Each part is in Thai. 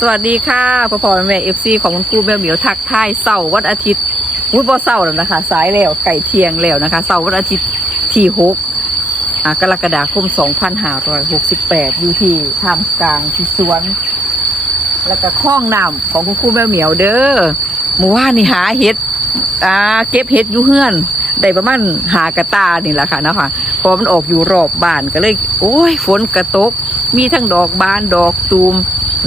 สวัสดีค่ะพ่อพ่อแม่เอฟซีของคุณครูแมวเหมียวทักทายเสาร์วันอาทิตย์วุ้ยบอเสาร์แล้วนะคะ สายแล้วไก่เทียงแล้วนะคะเสาร์วันอาทิตย์ที่หกอ่ากรกฎาคม 2568 อยู่ที่ทามกลางที่สวน แล้วก็คล้องน้ำของคุณครูแมวเหมียวเด้อเมื่อวานนี่หาเห็ดอ่าเก็บเห็ดอยู่เฮือนได้ประมาณหากระตานี่แหละค่ะนะค่ะ พอมันออกอยู่รอบบ้านก็เลย โอ้ยฝนกระตก มีทั้งดอกบานดอกตูม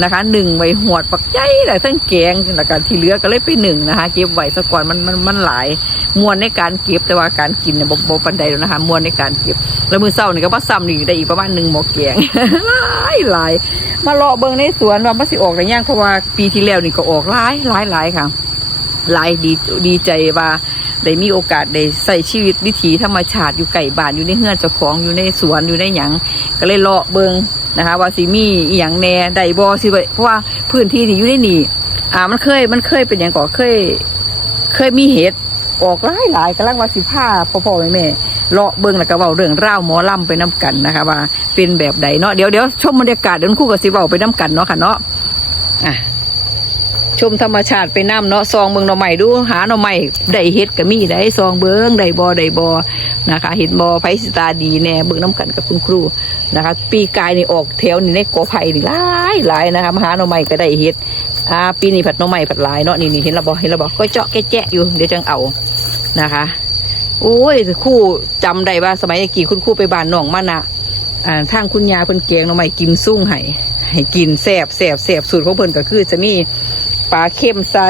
นะคะหนึ่งไว้หวดปักใจแต่ทั้งแกงแล้วก็ที่เหลือก็เลยไปหนึ่งนะคะ เก็บไว้ซะก่อนมันมันมันหลายมวนในการเก็บแต่ว่าการกินเนี่ยบบปันใดแล้วนะคะมวนในการเก็บ แล้วมือเศร้านี่ก็มาซ้ำนี่ได้อีกประมาณหนึ่งหมอแกงหลายหลายมาเลาะเบิ่งในสวนว่ามันสิออกได้ยังเพราะว่าปีที่แล้วนี่ก็ออกหลายหลายหลายค่ะ หลายดีดีใจว่าได้มีโอกาสได้ใส่ชีวิตวิถีธรรมชาติอยู่ไก่บ้านอยู่ในเฮือนเจ้าของอยู่ในสวนอยู่ในหยังก็เลยเลาะเบิงนะคะ ว่าสิมีอหย่างแน่ได้บอสิเพราะว่าพื้นที่ที่อยู่ในนี่อ่ามันเคยมันเคยเป็นอย่างก่อเคย เคยมีเหตุออกหลายหลายกำลังว่าสิผ้าพ่อพ่อแม่เลาะเบิงแล้วก็เว้าเรื่องร่าวหมอลำไปน้กันนะคะว่าเป็นแบบใดเนาะเดี๋ยวเดี๋ยวชมบรรยากาศเดี๋ยวคู่กับสิเว้าไปน้กันเนาะค่ะเนาะอะ ชมธรรมชาติไปน้ำเนาะซองเบิงหน่อใหม่ดูหาหน่อใหม่ได้เฮ็ดก็มีได้ซองเบิงได้บอได้บอนะคะ เห็นบอไผสตาดีแน่เบิงน้ำกันกับคุณครูนะคะ ปีกายนี่ออกแถวนี่ในกอไผ่นี่หลายหลายนะคะมหาหน่อใหม่ก็ได้เฮ็ดอ่าปีนี้ผัดหน่อใหม่ผัดหลายเนาะนี่นี่เห็นละบอเห็นละบอก็เจาะแกะแจะอยู่เดี๋ยวจังเอานะคะโอ้ยคู่จำได้ว่าสมัยกี่คุณครูไปบ้านหนองมานะ อ่าทางคุณยาเพิ่นเกงหน่อใหม่กิมซุ่งให้ให้กินแสบแสบแสบสูตรของเพิ่นก็คือจะมีปลาเข้มใส่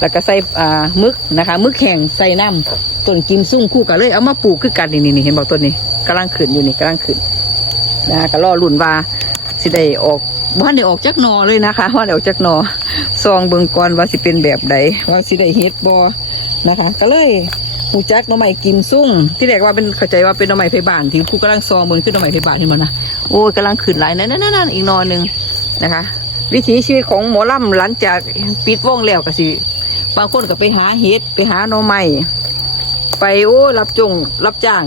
แล้วก็ใส่อ่ามึกนะคะมึกแห้งใส่น้ำต้นกิมซุ่งคู่กันเลย เอามาปลูกคือกันนี่นี่เห็นบอกต้นนี้กำลังขึ้นอยู่นี่กำลังขึ้นนะก็รอลุ่นว่าสิได้ออกว่าได้ออกจากนอเลยนะคะว่าได้ออกจากนอซองเบิงก่อนว่าสิเป็นแบบใดว่าสิได้เฮ็ดบอนะคะ ก็เลย หูจักหน่อไม้กิมซุ่งที่แรกว่าเป็นเข้าใจว่าเป็นหน่อไม้ไผ่บ้านที่ผู้กำลังซองเบิงขึ้นหน่อไม้ไผ่บ้านเห็นบ่นะโอ้ยกำลังขึ้นหลายนั่นนั่นนั่นอีกนอนหนึ่งนะคะ วิถีชีวิตของหมอลำหลังจากปิดวงแล้วก็สิบางคนก็ไปหาเห็ดไปหาหน่อไม้ไปโอ้รับจงรับจ้าง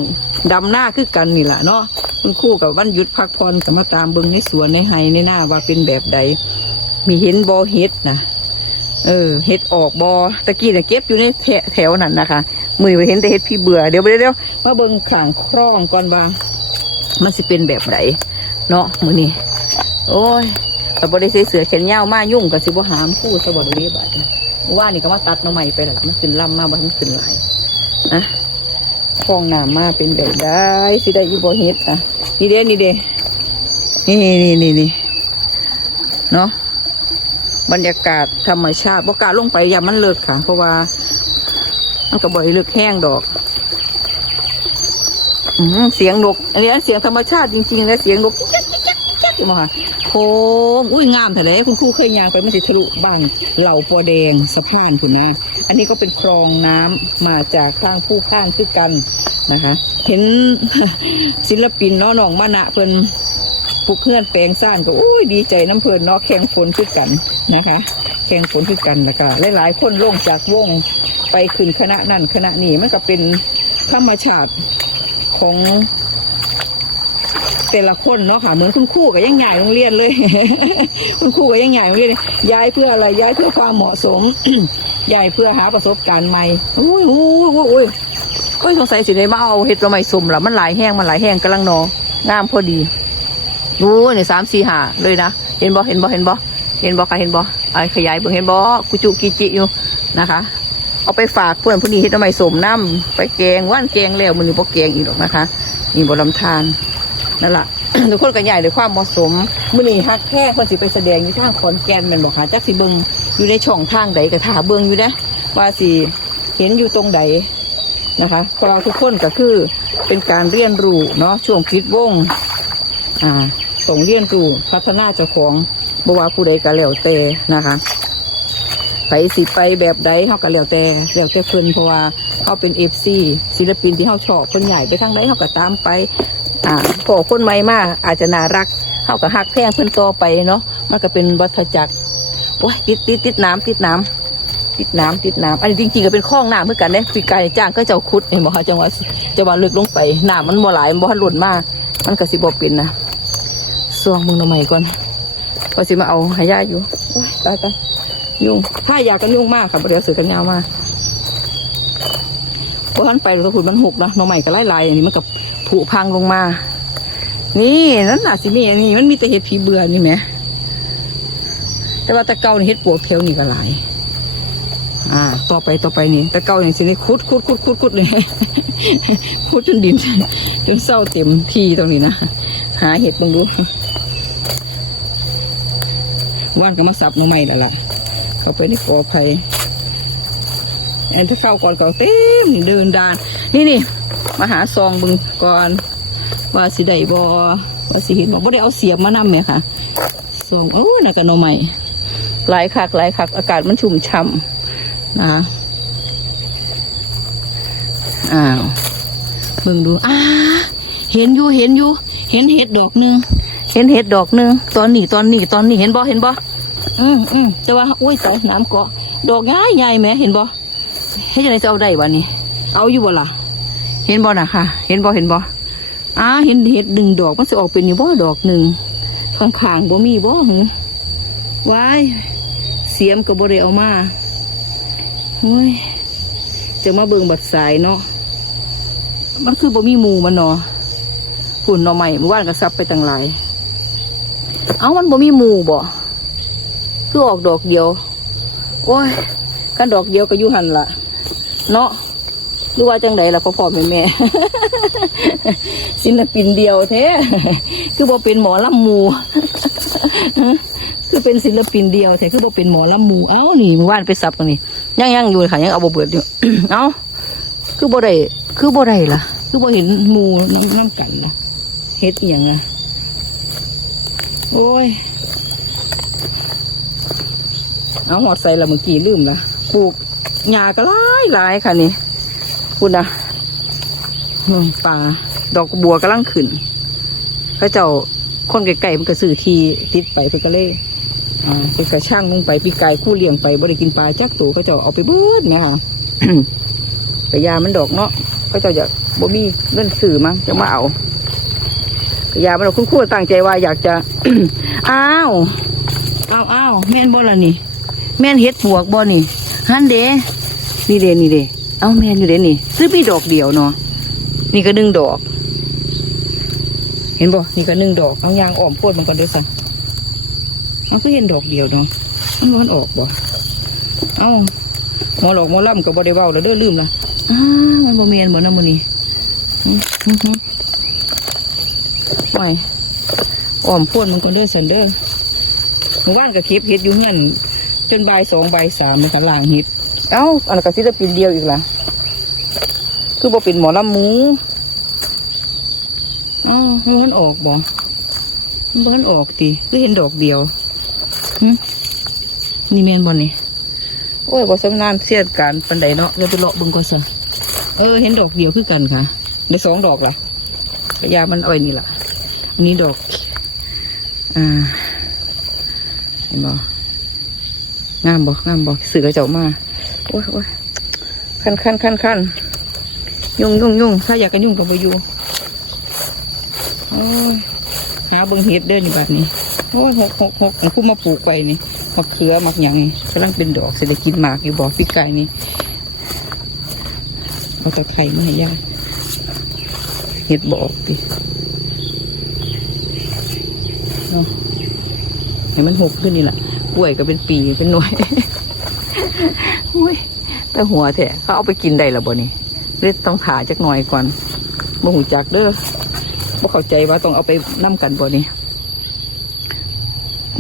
ดำหน้าคือกันนี่แหละเนาะคุณคู่กับวันหยุดพักผ่อนก็มาตามเบิ้งในสวนในไฮในหน้าว่าเป็นแบบใดมีเห็นบอเห็ดนะ เออเห็ดออกบอตะกี้เนี่ยเก็บอยู่ในแถวนั้นนะคะ มือไปเห็นแต่เห็ดพี่เบื่อเดี๋ยวไปเดี๋ยวมาเบิ่งข่างคร่องก่อนว่ามันสิเป็นแบบไหนเนาะมือนี้โอ้ยแต่บริเเสือแขนยาวมายุ่งกับสิบหามคู่สบดนี้บัดนี้ว่านี่ก็มาตัดน้องใหม่ไปแล้วล่ะมันขึ้นลำมาบัดมันขึ้นหลายนะฟองน้ำมาเป็นแบบได้สิได้อยูบเฮ็ดอะนี่เด้นี่เด้นี่นี่นี่นี่เนาะ บรรยากาศธรรมชาติบกล้าลงไปอย่ามันเลิกค่ะ เพราะว่า มันก็บ่อยเลิกแห้งดอกอืเสียงนกอันนี้เสียงธรรมชาติจริงๆนะเสียงนกจ๊กจ๊กจ๊กจ๊กอยู่มาค่ะโค้งอุ้ยงามแต่เลยคุณครูเคยยางไปไม่สิทะลุบ้างเหล่าปัวแดงสะพานคุณนะ อันนี้ก็เป็นคลองน้ำมาจากข้างผู้ข้างคือกันนะคะ เห็นศิลปินเนาะน้องมานะเพิ่น ผู้เพื่อนแปลงสร้างก็อุ้ยดีใจน้ำเพลินเนาะแข่งฝนคือกันนะคะ แข่งฝนคือกันแล้วก็หลายๆคนลงจากวงไปขึ้นคณะนั่นคณะนี้มันก็เป็นธรรมชาติของแต่ละคนเนาะค่ะเหมือนคุณครูกับยังใหญ่โรงเรียนเลย คุณครูกับยังใหญ่โรงเรียนย้ายเพื่ออะไรย้ายเพื่อความเหมาะสมย้ายเพื่อหาประสบการณ์ใหม่อุ้ยอุ้ยอุ้ยอุ้ยโอ้ยสงสัยสิได้มาเอาเห็ดละไม้สมละมันหลายแห้งมันหลายแห้งกำลังนองามพอดี ดูเนี่ยสามสี่หาเลยนะเห็นบ่เห็นบ่เห็นบ่เห็นบ่ค่ะเห็นบ่ไอ้ขยายเบิ่งเห็นบ่กุจุกิจิอยู่นะคะ เอาไปฝากเพื่อนผู้นี้เฮ็ดทำไมสมน้ำไปแกงว่านแกงแล้วมันนี่บ่แกงอีกหรอกนะคะนี่บ่ลำทานนั่นแหละทุกคนกันใหญ่ด้วยความเหมาะสมมื้อนี้ฮักแค่คนสิไปแสดงอยู่ทางขอนแก่นม่นบ่คะจักสิเบิ่งอยู่ในช่องทางใดก็ท่าเบิ่งอยู่นะว่าสิเห็นอยู่ตรงใดนะคะพวกเราทุกคนก็คือเป็นการเรียนรู้เนาะช่วงคิดวงอ่า ต้องเรียนรู้พัฒนาเจ้าของบ่ว่าผู้ใดก็แล้วแต่นะคะไปสิไปแบบใดเขาก็แล้วแต่แล้วแต่เพิ่นเพราะว่าเขาเป็นเอฟซีศิลปินที่เขาชอบคนใหญ่ไปทางใดเขาก็ตามไปอ่าพอคนใหม่มาอาจจะน่ารักเขาก็หักแพงเพิ่นต่อไปเนาะมันก็เป็นวัฏจักรโอ้ยติดติดติดน้ำติดน้ำติดน้ำติดน้ำอันนี้จริงๆก็เป็นคลองน้ำเหมือนกันเนี่ยปีกายจ้างก็เจ้าคุดเห็นบ่คะจังหวะจังหวะลึกลงไปน้ำมันบ่หลายมันบ่หล่นมากมันก็สิบ่เป็นนะ ส่วงมึงหน่อใหม่ก่อนไปว่าสิมาเอาหายาอยู่ตายตายยุ่งถ้าอยากกันยุ่งมากค่ะเดี๋ยวสือกันยาวมากเพราะท่านไปเราคุณมันหกนะหน้อใหม่ก็ไล่ลายอันนี้มันกับผุพังลงมา นี่นั่นน่ะสิมีอันนี้มันมีแต่เห็ดผีเบื่อนี่ไหมแต่ว่าตะเกานี่เห็ดปวกเขียวนี่ก็หลายอ่า ต่อไปต่อไปนี่ตะเกาอย่างสินี่คุดคุดคุดคุดคุดเลยคุดจนดินจนเศร้าเต็มที่ตรงนี้นะหาเห็ดบ้างดู ว่านก็มาสับหน้องใหม่แล้วล่ะเข้าไปในกอไผ่แอนถ้าเข้าก่อนเก่าเต็มเดินดาน นี่นี่มาหาซองบึงก่อนว่าสิได้บอว่าสิเห็นบอกว่าได้เอาเสียบมานำไหมค่ะซองโอ้น่ะกันหนอใหม่หลายคักหลายคักอากาศมันชุ่มช่ำนะอ้าวเบิ่งดูอ้าเห็นอยู่เห็นอยู่ เห็นเห็ดดอกหนึ่งเห็นเห็ดดอกหนึ่งตอนนี้ตอนนี้ตอนนี้เห็นบ่เห็นบ่ อืมอืมแต่ว่าอุ้ยใส่น้ำเกาะดอกง่ายใหญ่ไหมเห็นบ่เฮ็ดยังไงจะเอาได้วะนี่เอาอยู่บ่ล่ะ เห็นบ่น่ะค่ะ เห็นบ่เห็นบ่อ้าเห็นเห็ดหนึ่งดอกมันจะออกเป็นอยู่บ่ดอกหนึ่งข้างๆบ่มีบ่หึว้ายเสียมก็บ่ได้เอามาโอ้ยจะมาเบิ่งบัดสายเนาะมันคือบ่มีหมูมันเนาะฝุ่นหน่อใหม่เมื่อวานก็ซับไปตั้งหลาย เอ้ามันบ่มีหมูบ่ คือออกดอกเดียว โอ้ยกันดอกเดียวก็อยู่หันละเนาะหรือว่าจังไดล่ะพ่อพ่อแม่แม่ศิลปินเดียวแท้คือบ่เป็นหมอลำมูคือเป็นศิลปินเดียวแท้คือบ่เป็นหมอลำมูเอ้านี่มื่อวานไปซับตรงนี้ยังยังอยู่ค่ะยังเอาบ่เบิดอยู่เอ้าคือบ่ได้คือบ่ได้ล่ะ คือบ่เห็นมูน้ำน้ำกันล่ะเฮ็ดอย่างล่ะโอ้ย เอาหอดใส่ละเมื่อกี้ลืมละปลูกหญ้าก็หลายหลายค่ะนี่คุณนะป่าดอกบัวกำลังขึ้นพระเจ้าคนไก่ๆมันก็ซื้อทีติดไปเพื่อก็เลยอ่าเพื่อกระช่างลงไปปีไก่คู่เลี้ยงไปบ่ได้กินปลาจักตัวเขาเจ้าเอาไปเบิดไหมคะแต่ยามันดอกเนาะเขาเจ้าอยากบ่มีเงินซื้อมั้งจะมาเอายามันดอกคุณครูตั้งใจว่าอยากจะ อ้าวอ้าวอ้าวแม่นบ่ละนี่ แม่นเฮ็ดปวกบ่นี่ฮันเดนี่เดนี่เดเอาแม่นอยู่เดนี่ซื้อมีดอกเดียวเนาะนี่ก็หนึ่งดอก เห็นบ่นี่ก็หนึ่งดอกเอายางอ้อมโพดมันก่อนเด้อสั่นมันก็เห็นดอกเดียวเนาะมันร้อนออกบ่เอาหมอหลอกหมอล่ำก็บ่ได้เว้าแล้วเด้อลืมละอ้ามันบ่แม่นบ่นำมื้อนี้หึหึหึไว้อ้อมโพดมันก่อนเด้อสั่นเด้อเมื่อวานก็เก็บเห็ดอยู่เงี้ย จนบ่ายสองบ่ายสามเลยค่ะล่างเห็ดเอ้าอันนั้นก็ศิลปินเดียวอีกล่ะ คือบ่เป็นหมอลำหมูอ๋อมันออกบ่มันบ่มันออกติคือเห็นดอกเดียวหึนี่แม่นบ่นี่โอ้ยบ่สำนานเสียดการปันใดเนาะเดี๋ยวไปเลาะเบิ่งก่อนซะเออ เห็นดอกเดียวคือกันค่ะได้สองดอกล่ะกระยามันเอาไว้นี่ล่ะอันนี้ดอก อ่า เห็นบ่ งามบ่งามบ่สื่อกระเจ้ามาโอ้ยโอ้ยคันคันคันคันยุ่งยุ่งยุ่งถ้าอยากกันยุ่งกับไปอยู่โอ้ยหาเบิ่งเห็ดเด้อนี่แบัดนี้โอ้ยหกหกหกของคู่มาปลูกไปนี่มะเขือมักหยังนี่กำลังเป็นดอกเสได็กินหมากอยู่บ่อฟิกไก่นี่เอาตะไคร้มาให้ย่าเห็ดบออกดิเนาะให้มันหกขึ้นนี่แหละ ล้วยก็เป็นปีเป็นหน่วยอุ้ยแต่หัวแท้เขาเอาไปกินได้หรอบ่นี่หรือต้องผ่าจักหน่อยก่อนบ่หูจักเด้อบ่เข้าใจว่าต้องเอาไปนํกันบ่นี่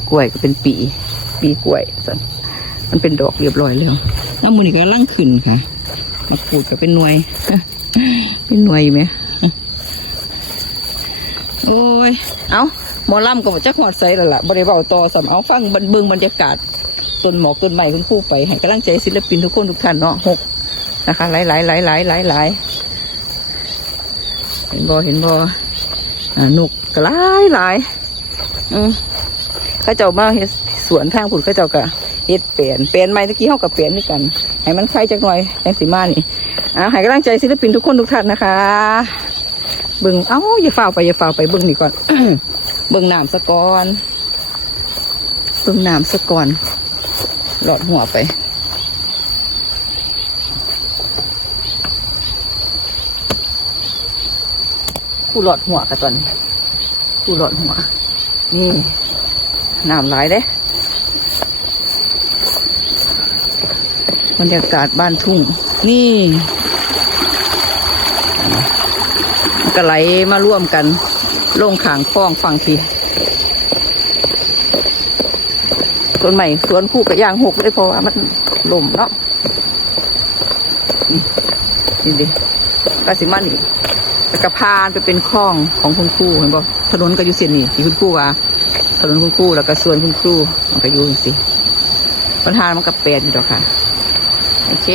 กล้วยก็เป็นปี ปีกล้วยสันมันเป็นดอกเรียบร้อยแล้วน้ำมูนี่ก็ลังขึ้นค่ะมาปูดก็เป็นหน่วย เป็นหน่วยอยู่ไหม โอ้ย เอาหมอลำก็บ่จักหอดใส่แล้วล่ะบริเวาต่อสำเอาฟังบันเบิงบรรยากาศต้นหมอกต้นไม้คุณครู่ไปให้กำลังใจศิลปินทุกคนทุกท่านเนาะหกนะคะ หลายหลายหลายหลายหลายหลายเห็นบอเห็นบออ่านุกก็หลายหลายอืมข้าเจ้ามาเฮ็ดสวนทางผุดข้าเจ้าก็เฮ็ดเปลี่ยนเปลี่ยนใหม่ตะกี้เฮากับเปลี่ยนด้วยกันให้มันใครจักหน่อยแตงสีมานี่อ่าให้กำลังใจศิลปินทุกคนทุกท่านนะคะ เบิ่งเอ้าอย่าฝ่าวไปอย่าฝ่าวไปเบิ่งนี่ก่อนเบิ่งน้ำสะกอนเบิ่งน้ำซะก่อน หลอดหัวไปผู้หลอดหัวกันตอนนี้ผู้หลอดหัว นี่น้ำไหลายเด้บรรยากาศบ้านทุ่ง นี่มัน ก็ไหลมาร่วมกัน ลงขางคลองฝั่งทีต้นใหม่สวนคู่กับยางหกเลยเพราะว่ามันลมเนาะนี่ดิก็สิมันอีกแล้วก็พานไปเป็นคลองของคุณครูเห็นบ่ถนนก็อยู่เส้นนี้ที่คุณครูว่า ถนนคุณครูแล้วก็สวนคุณครูมันก็อยู่สิปัญหามันก็เปลี่ยนอยู่ดอกค่ะ โอเค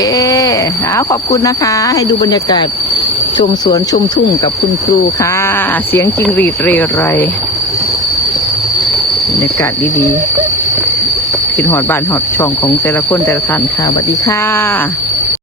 เอาขอบคุณนะคะ ให้ดูบรรยากาศชมสวนชมทุ่งกับคุณครูค่ะ เสียงจริงรีดเรไรบรรยากาศดีๆขึ้นหอดบ้านหอดช่องของแต่ละคนแต่ละท่านค่ะสวัสดีค่ะ